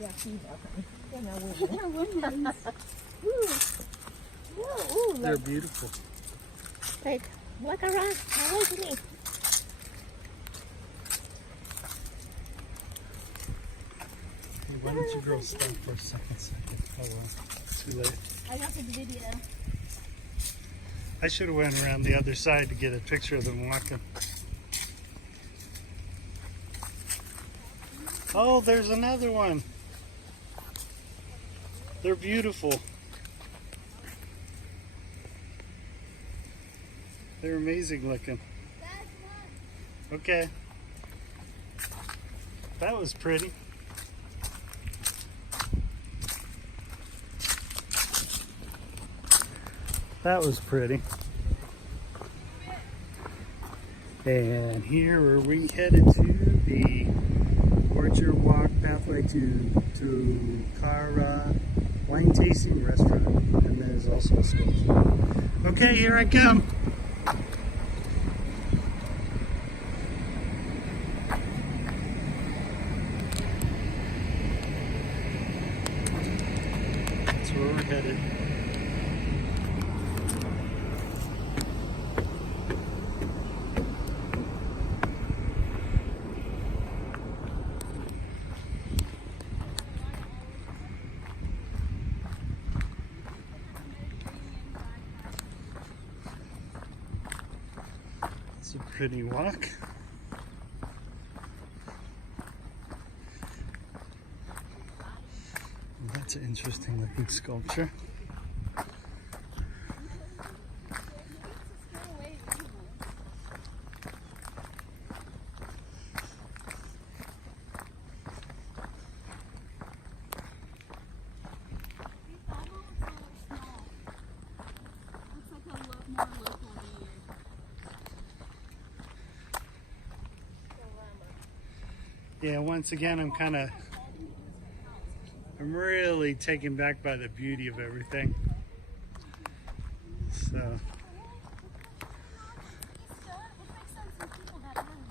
Yeah, she's up. They're women. Ooh, They're beautiful. Like, look around. Now look at me. Hey, why don't you girls stop for a second? Oh well, too late. I got the video. I should have went around the other side to get a picture of them walking. Oh, there's another one. They're beautiful. They're amazing looking. Okay. That was pretty. That was pretty. And here are we headed to the Orchard Walk pathway to Tokara Wine Tasting Restaurant. And there's also a sculpture. Okay, here I come. That's where we're headed. It's a pretty walk. That's an interesting looking sculpture. Yeah, once again, I'm really taken back by the beauty of everything. So,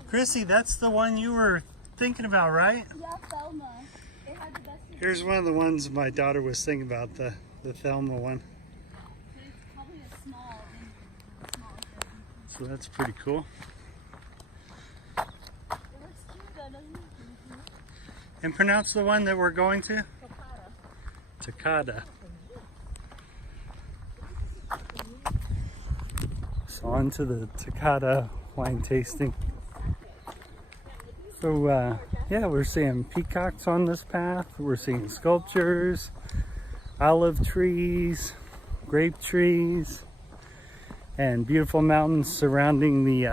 Chrissy, that's the one you were thinking about, right? Yeah, Thelma. It had the best. Here's one of the ones my daughter was thinking about, the Thelma one. It's probably a small So that's pretty cool. It looks cute though, doesn't it? And pronounce the one that we're going to? Tokara. Tokara. So on to the Tokara wine tasting. So yeah, we're seeing peacocks on this path. We're seeing sculptures, olive trees, grape trees, and beautiful mountains surrounding the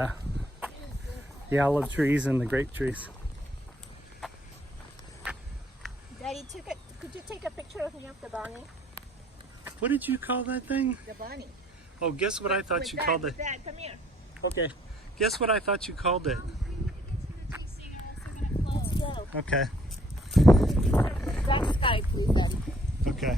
olive trees and the grape trees. Daddy, could you take a picture of me of the bunny? What did you call that thing? The bunny. Oh, guess what I thought you called it. Dad, come here. Okay. Guess what I thought you called it. Let's go. Okay. That sky, please, Daddy. Okay.